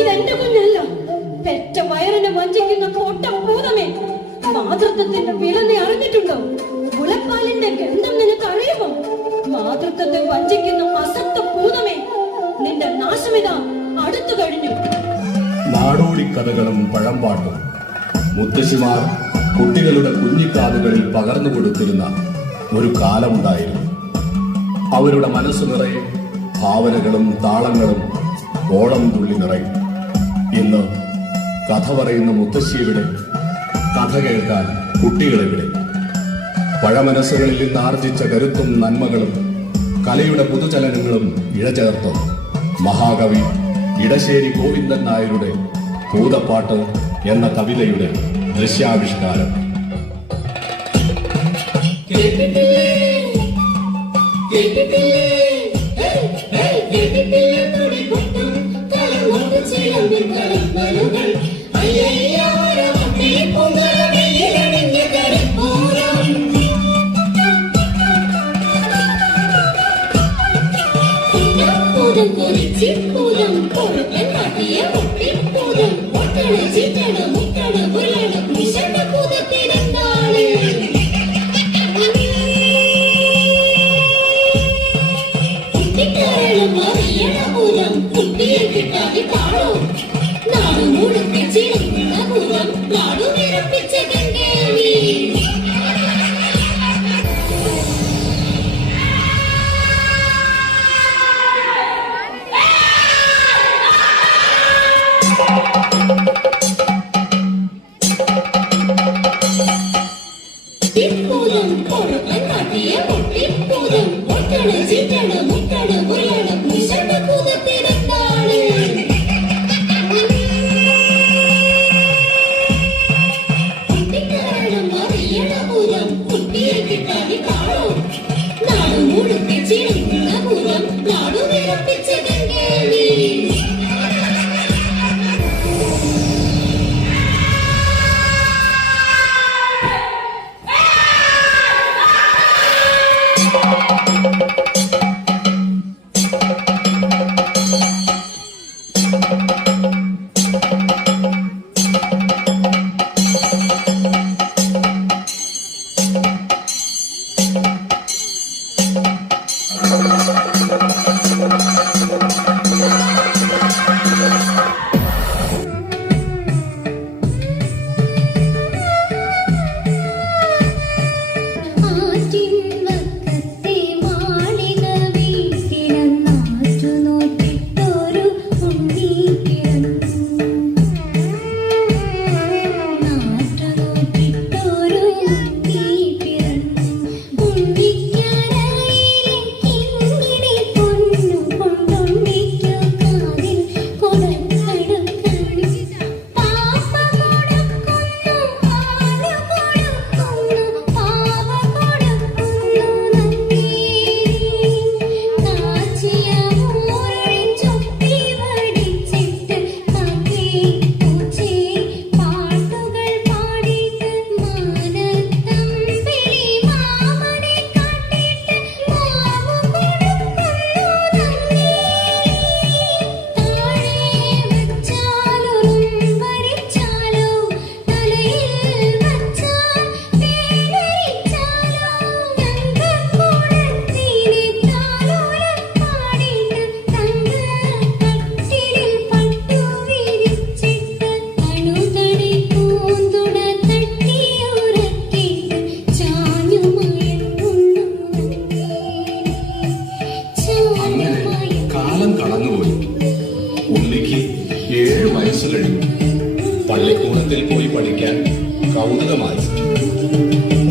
ഇതെന്റെ കുഞ്ഞല്ല. പെറ്റ വയറിനെ വഞ്ചിക്കുന്ന പൊട്ടം ഭൂതമേ, മാതൃത്വത്തിന്റെ വില നീ അറിഞ്ഞിട്ടുണ്ടോ? മുലപ്പാലിന്റെ ഗന്ധം നിനക്ക് അറിയുമോ? മാതൃത്വത്തെ വഞ്ചിക്കുന്ന അസത്ത ഭൂതമേ, നിന്റെ നാശമിതാ അടുത്തു കഴിഞ്ഞു. നാടോടി കഥകളും പഴംപാട്ടും മുത്തശ്ശിമാർ കുട്ടികളുടെ കുഞ്ഞിക്കാതുകളിൽ പകർന്നു കൊടുത്തിരുന്ന ഒരു കാലമുണ്ടായിരുന്നു. അവരുടെ മനസ്സ് നിറയെ ഭാവനകളും താളങ്ങളും ഓളം തുള്ളി നിറയും. ഇന്ന് കഥ പറയുന്ന മുത്തശ്ശിയുടെ കഥ കേൾക്കാൻ കുട്ടികളെവിടെ? പഴമനസ്സുകളിൽ നിന്ന് ആർജിച്ച കരുത്തും നന്മകളും കലയുടെ പുതുചലനങ്ങളും ഇഴചേർത്ത് മഹാകവി ഇടശ്ശേരി ഗോവിന്ദൻ നായരുടെ ഭൂതപ്പാട്ട് എന്ന കവിതയുടെ ദൃശ്യാവിഷ്കാരം. പള്ളിക്കൂടത്തിൽ പോയി പഠിക്കാൻ കൗതുകമായി.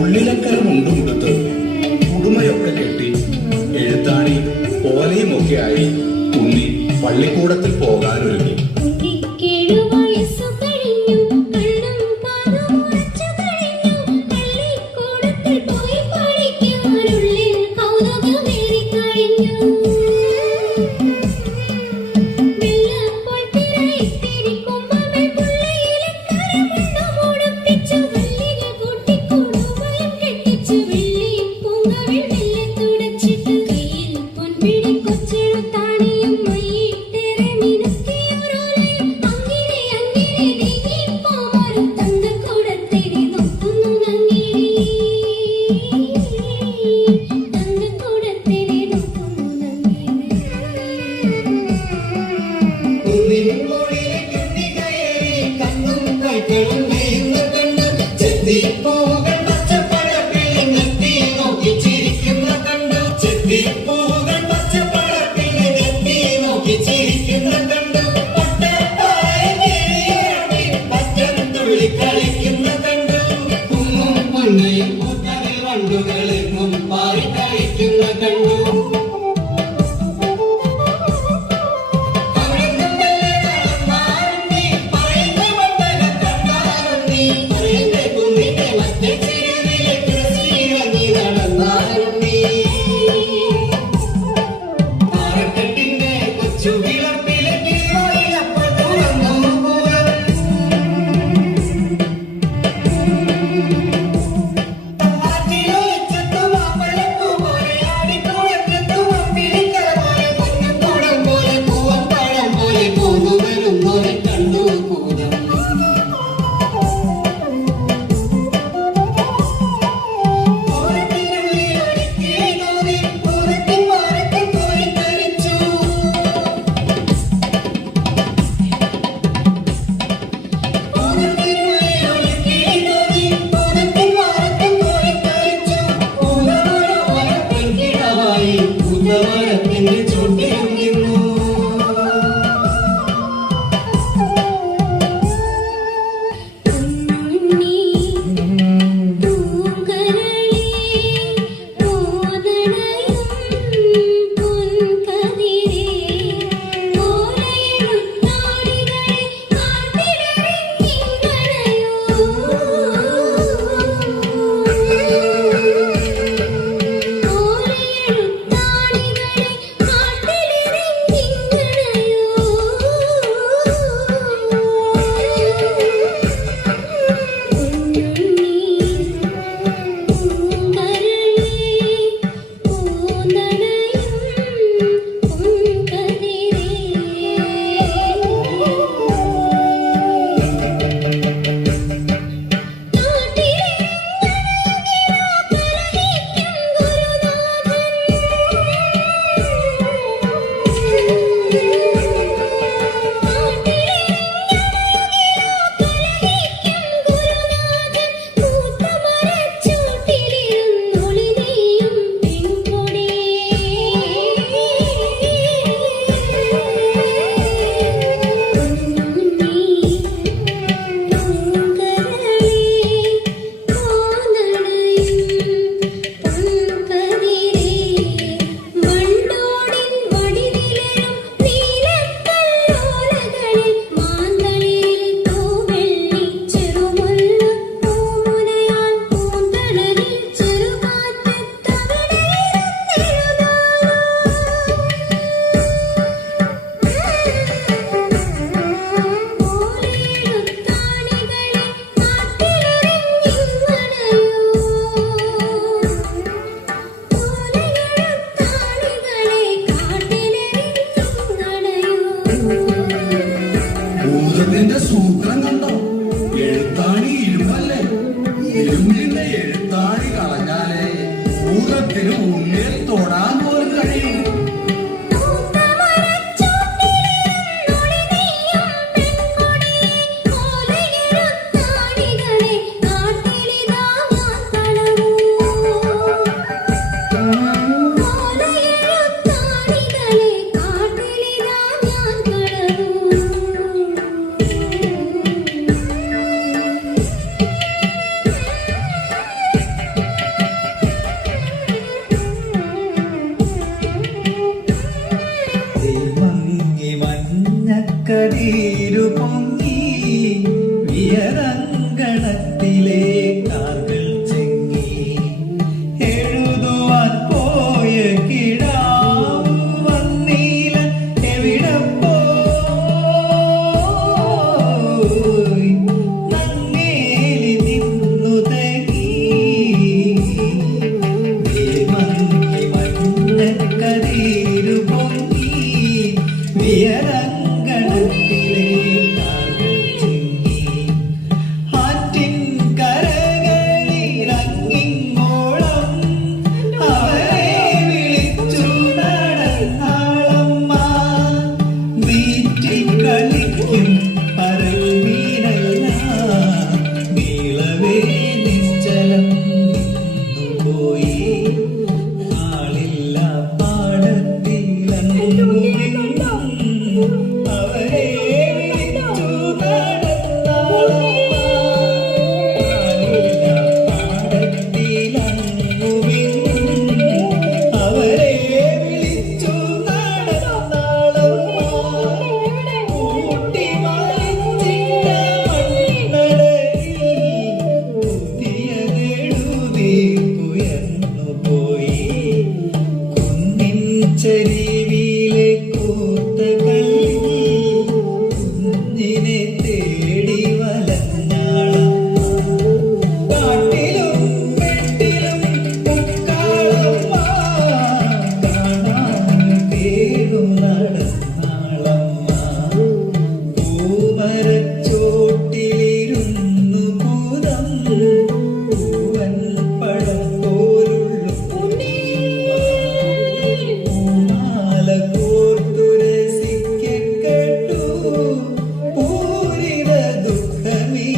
ഉള്ളിലക്കര മുണ്ടുമുടുത്ത് കുടുമയൊക്കെ കെട്ടി എഴുത്താണി ഓലയുമൊക്കെ ആയി ഉണ്ണി പള്ളിക്കൂടത്തിൽ പോകാനൊരുങ്ങി. തുടച്ചിട്ട് കയ്യിൽ പൊൻപിടി കൊച്ചെഴുത്താണിയും മയ്യിട്ടേറെ മിനുക്കിയ ഭൂതത്തിന്റെ സൂത്രം കണ്ടോ? എഴുത്താണി ഇരുമ്പല്ലേ? ഇരുമ്പിന്റെ എഴുത്താണി കളഞ്ഞാലേ ഭൂതത്തിന് ഉണ്ണിയെ തൊടാൻ പോലും കഴിയും. കടീരു പൊങ്ങി വിയരങ്കണത്തിലെ കാർകൾ ചെങ്ങി എഴുതുവാൻ പോയ കിടാവും വന്നീല എവിടെ പോയി നങ്ങേലി നിന്നു തങ്ങി മങ്ങി മഞ്ഞക്കടീരു പൊങ്ങി വിയരങ്കണത്തിലെ കാർകൾ ചെങ്ങി ആറ്റിൻ കര കൊതിക്കും അരമീനല്ല നീളവേ നിശ്ചലം നിന്നുപോയി ആളില്ല പാടത്തിലങ്ങും അവരെ വിളിച്ചു ചരിവിലെ കൂത്ത കല്ലിൽ കുഞ്ഞിനെ തേടി വലഞ്ഞാളം കാട്ടിലും വെട്ടിലും മുക്കാളമ്മ കാണാൻ തേടു നടന്നാളമ്മ പൂമരച്ചോട്ടിലിരുന്നു ഭൂതം പൂവൻ പഴം പോലുള്ള കോർത്തുരസിക്കട്ടു പൂരിത ദുഃഖമീ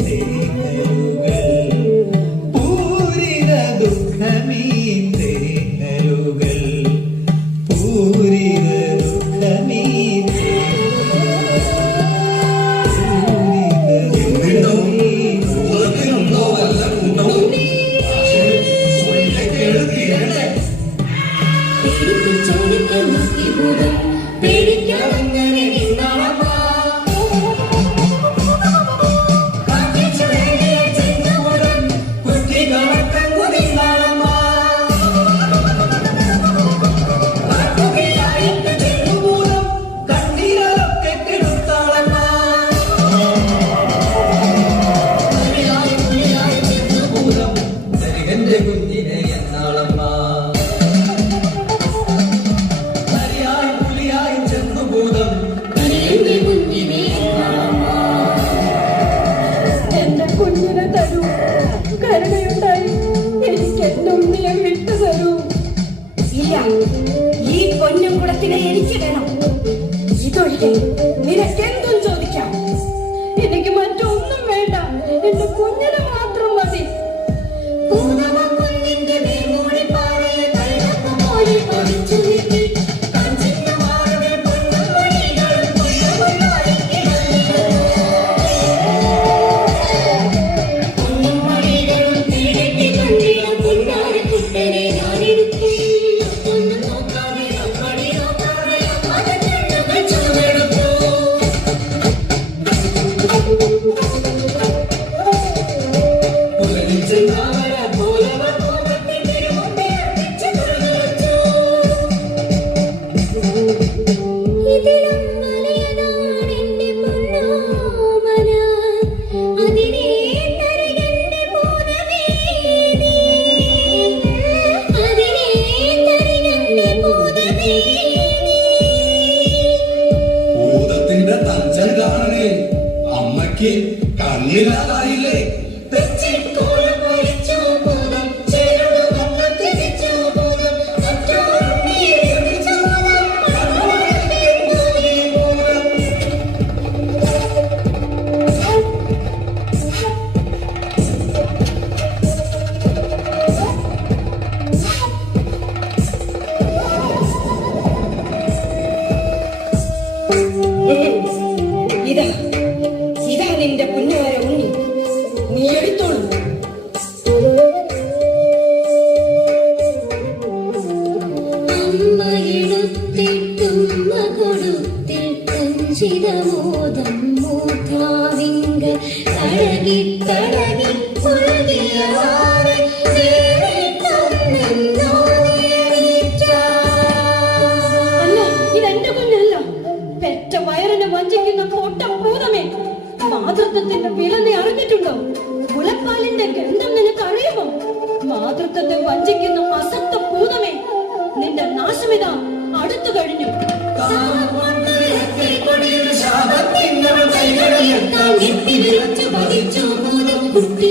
തേകരുകൾ പൂരിത ദുഃഖമീ തേകരുകൾ പൂരിത ദുഃഖമീ എന്നിട്ടും ഭൂതത്തിനുണ്ടോ വല്ല കൂട്ടവും സ്വൈര്യക്കേട് തീരണ്ടേ? പേടിക്കാതങ്ങനെ നിന്നാളമ്മ കുഞ്ഞിനെ എന്നാളമ്മ ഹരിയായി പുലിയായി ചെന്നു ഭൂതം എന്റെ കുഞ്ഞിനെ തരൂ, കരുണയുണ്ടായി എനിക്ക് എന്റെ ഉണ്ണിയെ വിട്ടു തരൂ. ഇല്ല, ഈ പൊന്നും കുടത്തിനെ എനിക്ക് വേണം. ഇതൊഴികെ നിനക്കെന്തും ചോദിക്കാം. എനിക്ക് മറ്റൊന്നും വേണ്ട, എന്റെ കുഞ്ഞിനെ മാത്രം മതി. ഭൂതത്തിന്റെ തഞ്ചൻ കാണണേ, അമ്മയ്ക്ക് കണ്ണില്ലാതായില്ലേ? ഇതാ നിന്റെ പുന്നാര ഉണ്ണി, നീ എടുത്തോളൂ. അമ്മയെടുത്തിട്ടുമ്മ കൊടുത്തിട്ടഞ്ചിതമോദം മൂർധാവിങ്ക തടകി തടകി പുറകിയവാറ് അല്ല, ഇതെന്റെ കുഞ്ഞല്ല. പെറ്റ വയറിനെ വഞ്ചിക്കുന്ന പൊട്ടം ഭൂതമേ, മാതൃത്വത്തിന്റെ വില നീ അറിഞ്ഞിട്ടുണ്ടോ? മുലപ്പാലിന്റെ ഗന്ധം നിനക്ക് അറിയുമോ? മാതൃത്വത്തെ വഞ്ചിക്കുന്ന അസത്ത ഭൂതമേ, നിന്റെ നാശമിതാ അടുത്തു കഴിഞ്ഞു. കുട്ടി